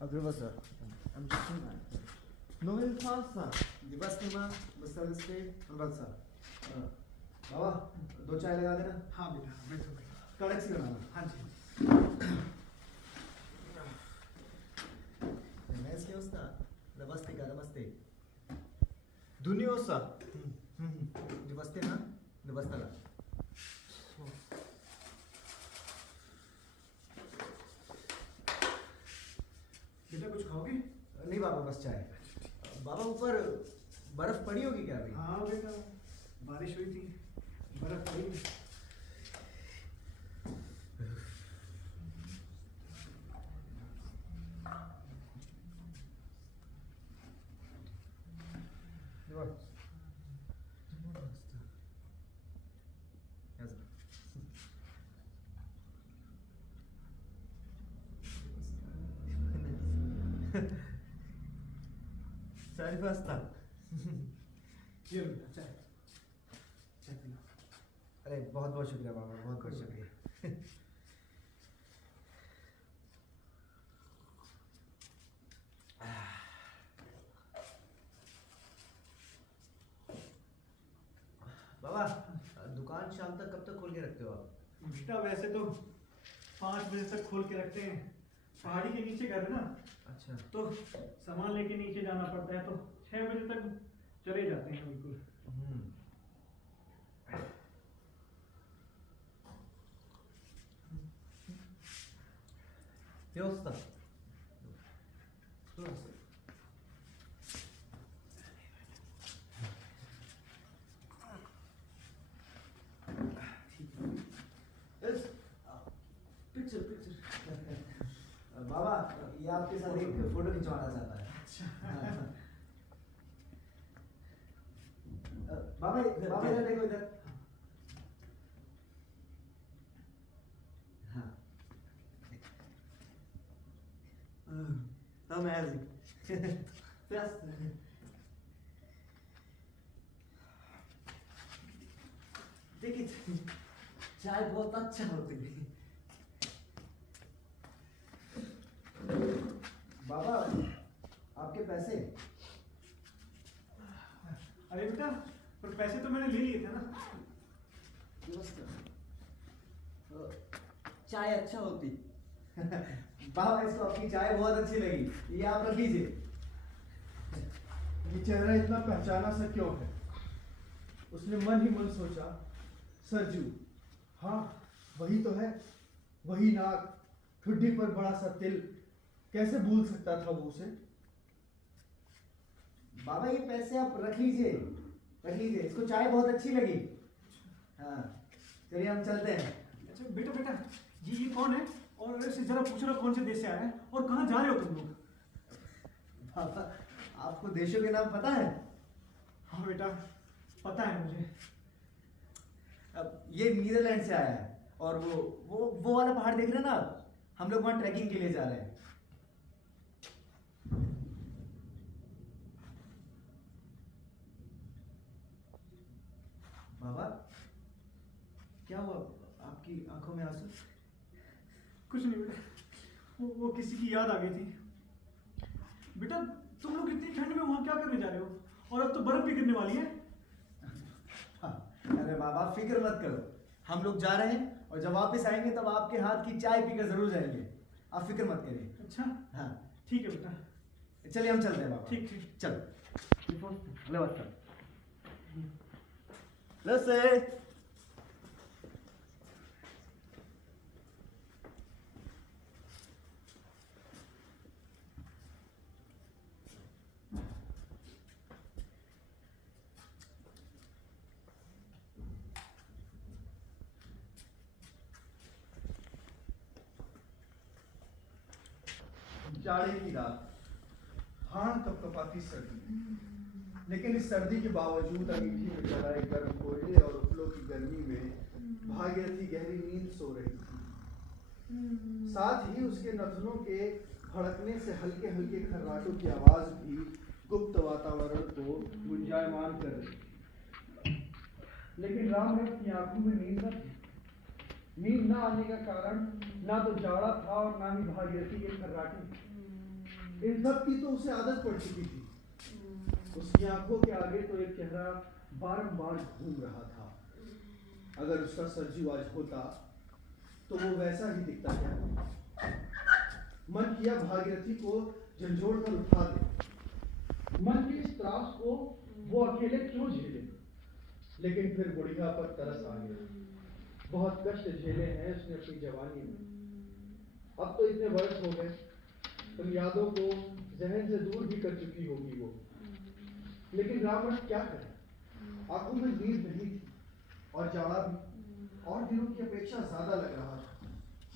Adrywasa. I'm just in that. Noel Fasa. दिवस muscle से अनबसा। बाबा दो चाय लगा देना। हाँ बेटा मैं तो कड़क सी बनाना। हाँ जी नमस्ते उस्ता नमस्ते का नमस्ते दुनिया उस्ता नमस्ते ना नमस्ते ना बेटा कुछ खाओगे? नहीं बाबा बस चाय बाबा ऊपर बर्फ पड़ी होगी क्या अभी? हाँ बेटा बारिश हुई थी बर्फ पड़ी। चाय पास्ता ये लो बेटा चाय चाय पी लो। अरे बहुत बहुत शुक्रिया बाबा बहुत बहुत शुक्रिया बाबा दुकान शाम तक कब तक खोल के रखते हो आप? बेटा वैसे तो 5 बजे तक खोल के रखते हैं। पहाड़ी के नीचे घर है ना अच्छा तो सामान लेके नीचे जाना पड़ता है तो 6 बजे तक चले जाते हैं बिल्कुल। व्यवस्था पिक्चर पिक्चर बाबा ये आपके साथ एक फोटो खिंचवाना चाहता है। बाबा बाबा इधर देखो इधर हाँ amazing just देखिए चाय बहुत अच्छा होती है बाबा आपके पैसे। अरे बेटा पर पैसे तो मैंने ले लिए थे ना। चाय अच्छा होती बाबा इसको आपकी चाय बहुत अच्छी लगी ये आप रख लीजिए। ये चेहरा इतना पहचाना सा क्यों है? उसने मन ही मन सोचा सरजू हाँ वही तो है वही नाक ठुड्डी पर बड़ा सा तिल कैसे भूल सकता था वो उसे। बाबा ये पैसे आप रख लीजिए इसको चाय बहुत अच्छी लगी। हाँ चलिए हम चलते हैं। अच्छा बेटा बेटा ये कौन है और इससे जरा पूछ रहा कौन से देश से आया है और कहाँ जा रहे हो तुम लोग? बाबा आपको देशों के नाम पता है? हाँ बेटा पता है मुझे। अब ये नीदरलैंड से आया है और वो वाला पहाड़ देख रहे हैं ना आप? हम लोग वहां ट्रैकिंग के लिए जा रहे हैं। बाबा क्या हुआ आपकी आंखों में आंसू? कुछ नहीं बेटा वो किसी की याद आ गई थी। बेटा तुम लोग इतनी ठंड में वहां क्या करने जा रहे हो और अब तो बर्फ भी गिरने वाली है। अरे बाबा फिक्र मत करो हम लोग जा रहे हैं और जब वापस आएंगे तब आपके हाथ की चाय पीकर जरूर जाएंगे। आप फिक्र मत करिए। अच्छा हाँ ठीक है बेटा। चलिए हम चलते हैं बाबा। ठीक ठीक चलो लसे जाड़े की रात हाड़ कपकपाती सर्दी लेकिन इस सर्दी के बावजूद अंगीठी में जलाए गर्म कोयले और उपलों की गर्मी में भागीरथी गहरी नींद सो रही थी। साथ ही उसके नथनों के फड़कने से हल्के हल्के खर्राटों की आवाज भी गुप्त वातावरण को गुंजायमान कर रही। लेकिन रामभक्त की आंखों में नींद न थी। नींद न आने का कारण ना तो जाड़ा था और ना ही भागीरथी के खर्राटे। इन सब की तो उसे आदत पड़ चुकी थी। उसकी आंखों के आगे तो एक चेहरा बारंबार घूम रहा था। अगर उसका सरजू आज होता तो वो वैसा ही दिखता क्या। मन किया भागीरथी को झंझोड़ कर उठा दे। मन की इस त्रास को वो अकेले क्यों झेले। लेकिन फिर बुढ़िया पर तरस आ गया। बहुत कष्ट झेले हैं उसने अपनी जवानी में। अब तो इतने वर्ष हो गए, उन यादों को जहन से दूर भी कर चुकी होगी वो। लेकिन रामरथ क्या करे, आंखों में नींद नहीं थी और जाड़ा भी और दिनों की अपेक्षा ज्यादा लग रहा था।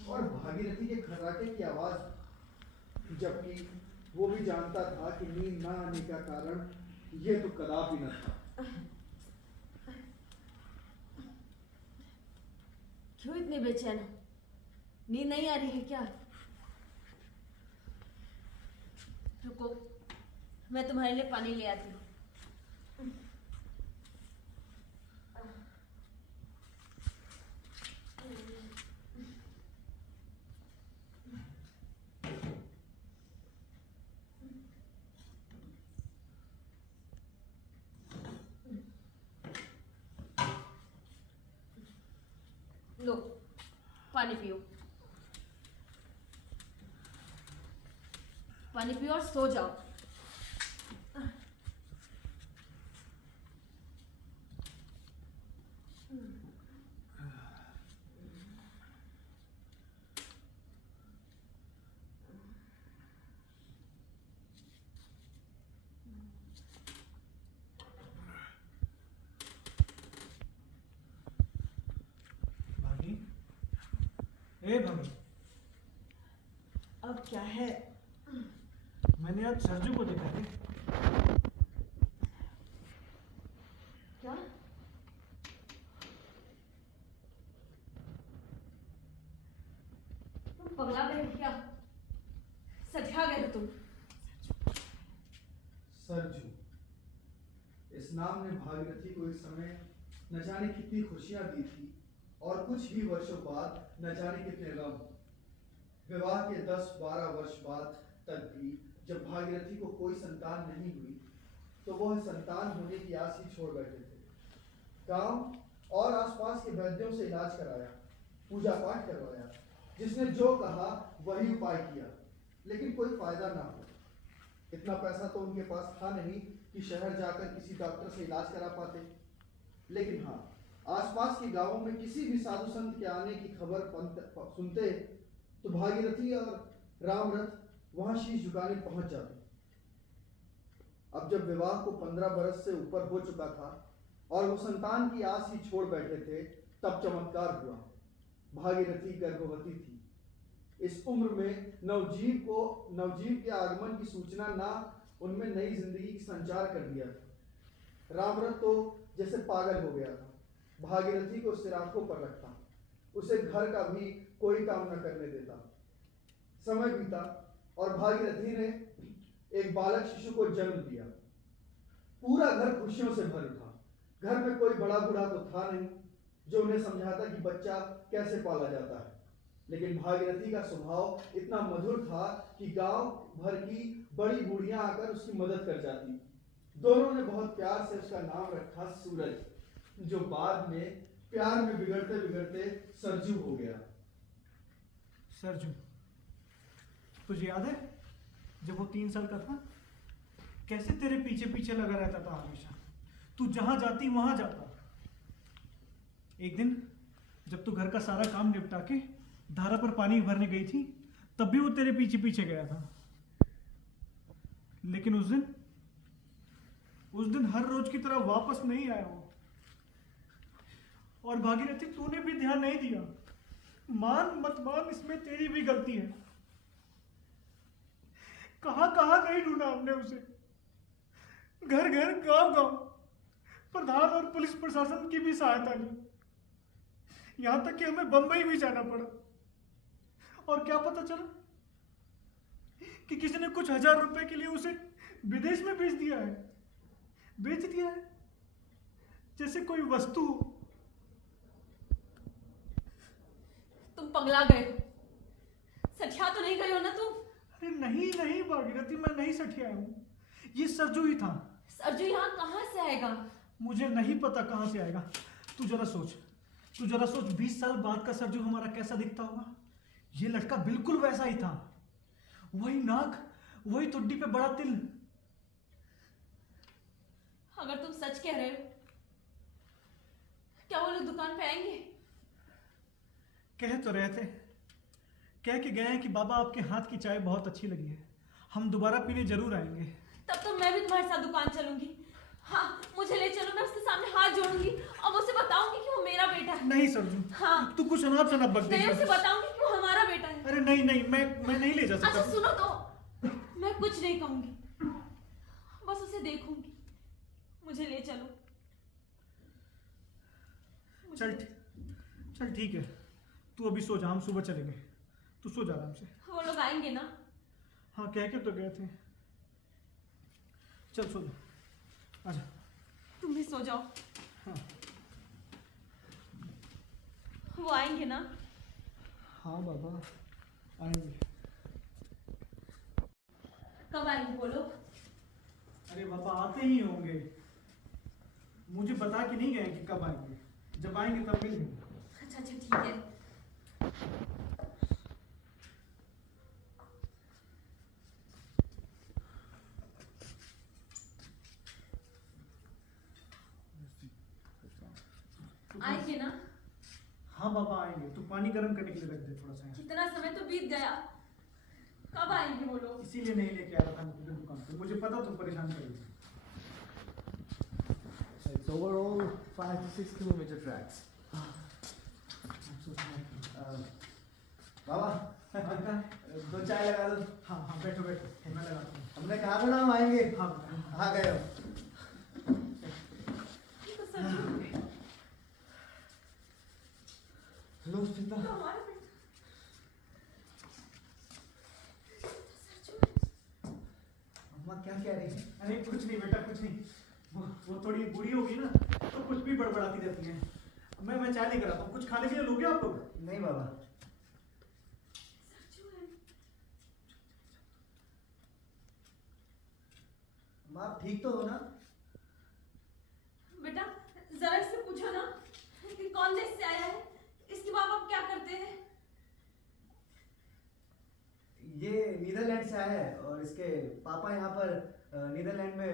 और भागीरथी के खर्राटे की आवाज, जबकि वो भी जानता था कि नींद ना आने का कारण ये तो कदापि न था। क्यों इतने बेचैन हो? नींद नहीं आ रही है क्या? रुको, मैं तुम्हारे लिए पानी ले आती हूँ। लो, पानी पियो। पानी पियो और सो जाओ। भाभी, ए भाभी, अब क्या है? मैंने आज सरजू को देखा है। क्या? तुम पगला गए हो क्या? सजा गए हो तुम? सरजू, इस नाम ने भागीरथी को इस समय न जाने कितनी खुशियां दी थी और कुछ ही वर्षों बाद न जाने कितने गम। विवाह के 10-12 वर्ष बाद तक भी जब भागीरथी को कोई संतान नहीं हुई तो वह संतान होने की आस ही छोड़ बैठे थे। गांव और आसपास के वैद्यों से इलाज कराया, पूजा पाठ करवाया, जिसने जो कहा वही उपाय किया, लेकिन कोई फायदा ना हो। इतना पैसा तो उनके पास था नहीं कि शहर जाकर किसी डॉक्टर से इलाज करा पाते। लेकिन हाँ, आसपास के गांवों में किसी भी साधु संत के आने की खबर सुनते तो भागीरथी और रामरथ वहां शीश झुकाने पहुंच जाते। अब जब विवाह को 15 बरस से ऊपर हो चुका था और वो संतान की आस ही छोड़ बैठे थे, तब चमत्कार हुआ। भागीरथी गर्भवती थी। इस उम्र में नवजीव के आगमन की सूचना ना उनमें नई जिंदगी की संचार कर दिया था। रामरथ तो जैसे पागल हो गया था। भागीरथी को सिर आंखों पर रखता, उसे घर का भी कोई काम न करने देता। समय बीता और भागीरथी ने एक बालक शिशु को जन्म दिया। पूरा घर खुशियों से भर उठा। घर में कोई बड़ा बूढ़ा तो था नहीं जो उन्हें समझाता कि बच्चा कैसे पाला जाता है। लेकिन भागीरथी का स्वभाव इतना मधुर था कि गांव भर की बड़ी बूढ़ियां आकर उसकी मदद कर जाती। दोनों ने बहुत प्यार से उसका नाम रखा सूरज, जो बाद में प्यार में बिगड़ते बिगड़ते सरजू हो गया। सरजू, तुझे याद है जब वो 3 साल का था, कैसे तेरे पीछे पीछे लगा रहता था हमेशा। तू जहां जाती वहां जाता। एक दिन जब तू घर का सारा काम निपटा के धारा पर पानी भरने गई थी, तब भी वो तेरे पीछे पीछे गया था। लेकिन उस दिन हर रोज की तरह वापस नहीं आया वो। और भागीरथी, तूने भी ध्यान नहीं दिया। मान मत मान, इसमें तेरी भी गलती है। कहां कहां नहीं ढूंढा हमने उसे, घर घर गांव गांव, प्रधान और पुलिस प्रशासन की भी सहायता ली, यहां तक कि हमें बंबई भी जाना पड़ा। और क्या पता चला कि किसी ने कुछ 1000 रुपए के लिए उसे विदेश में बेच दिया है, जैसे कोई वस्तु। तुम पगला गए हो। सठिया तो नहीं गए हो ना तुम? अरे नहीं नहीं भागीरथी, मैं नहीं सठियाया हूँ, ये सरजू ही था। सरजू यहाँ कहाँ से आएगा? मुझे नहीं पता कहाँ से आएगा। तू जरा सोच, 20 साल बाद का सरजू हमारा कैसा दिखता होगा। ये लड़का बिल्कुल वैसा ही था, वही नाक, वही तुड्डी पे बड़ा तिल। अगर तुम सच कह रहे हो, क्या वो लोग दुकान पे आएंगे? कह तो रहे थे, कह के गए हैं कि बाबा आपके हाथ की चाय बहुत अच्छी लगी है, हम दोबारा पीने जरूर आएंगे। तब तो मैं भी तुम्हारे साथ दुकान चलूंगी। हाँ, मुझे ले चलो, मैं उसके सामने हाथ जोड़ूंगी और उसे बताऊंगी कि वो मेरा बेटा है। नहीं सरजू, हाँ। तू कुछ अनाप शनाप बक नहीं, देगी। उसे बताऊंगी कि वो हमारा बेटा है। अरे नहीं नहीं, मैं नहीं ले जा सकता। अच्छा सुनो तो, मैं कुछ नहीं कहूंगी, बस उसे देखूंगी। मुझे ले चलो। चल ठीक है, तू अभी सो जा, हम सुबह चलेंगे, तू सो जा आराम से। वो लोग आएंगे ना? हाँ, कह के तो गए थे। चल सो जा, आजा। तुम भी सो जाओ। हाँ वो आएंगे ना? हाँ बाबा आएंगे। कब आएंगे वो लोग? अरे बाबा आते ही होंगे, मुझे बता के नहीं गए कि कब आएंगे, जब आएंगे तब मिलेंगे। अच्छा ठीक है। आएंगे ना? हाँ बाबा आएंगे, तू पानी गर्म करने के लिए रख दे थोड़ा सा। कितना समय तो बीत गया, कब आएंगे वो लोग? इसीलिए नहीं लेके आया था मैं दुकान पे, मुझे पता तू परेशान करेगी। It's overall 5 to 6 kilometer tracks. बाबा दो चाय लगा दो। हाँ हाँ बैठो बैठो, मैं लगाता हूँ। हमने कहा था ना हम आएंगे। हाँ आ गए हो। ये तो सच में हेलो स्मिता। हमारा बेटा। सच में? अम्मा क्या कह रही है? अरे कुछ नहीं बेटा, कुछ नहीं, वो थोड़ी बुरी होगी ना तो कुछ भी बड़बड़ाती रहती है। मैं चाय लेकर आता हूँ, कुछ खाने के लिए लोगे आप लोग? नहीं बाबा। सच में? अम्मा आप ठीक तो हो ना? बेटा जरा इससे पूछो ना कि कौन देश से आया है, इसके माँ बाप क्या करते हैं? ये नीदरलैंड से आया है और इसके पापा यहाँ पर नीदरलैंड में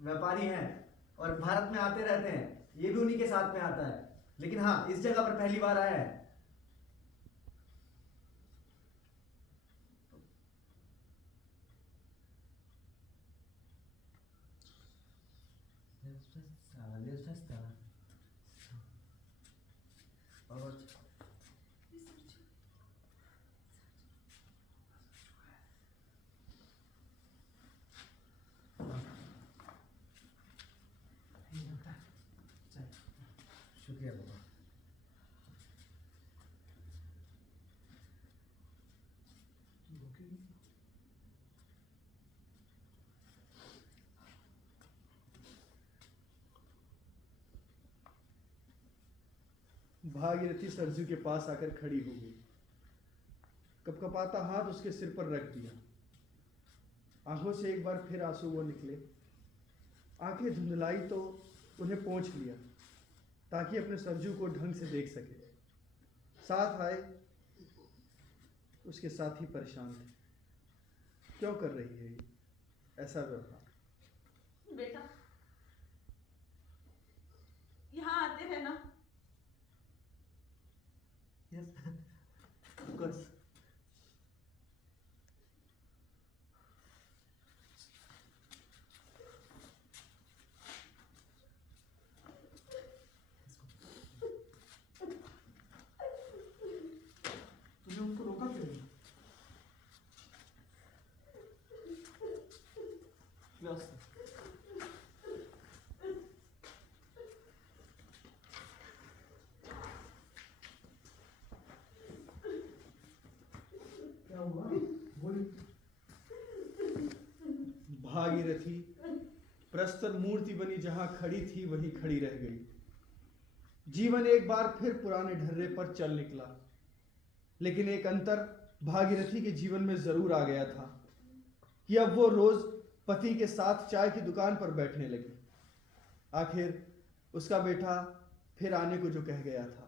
व्यापारी हैं और भारत में आते रहते हैं। ये भी उन्हीं के साथ में आता है, लेकिन हाँ इस जगह पर पहली बार आया है। और शुक्रिया बाबा। भागीरथी सरजू के पास आकर खड़ी हो गई, कपकपाता हाथ उसके सिर पर रख दिया। आंखों से एक बार फिर आंसू वो निकले। आंखें धुंधलाई तो उन्हें पोंछ लिया ताकि अपने सरजू को ढंग से देख सके। साथ आए उसके साथी परेशान थे, क्यों कर रही है ये ऐसा व्यवहार? बेटा यहाँ आते हैं ना? Yes, of course. तुमने उनको रोका क्यों नहीं? Yes. क्या हुआ? बोल। भागीरथी प्रस्तर मूर्ति बनी जहां खड़ी थी वहीं खड़ी रह गई। जीवन एक बार फिर पुराने ढर्रे पर चल निकला, लेकिन एक अंतर भागीरथी के जीवन में जरूर आ गया था कि अब वो रोज पति के साथ चाय की दुकान पर बैठने लगी। आखिर उसका बेटा फिर आने को जो कह गया था।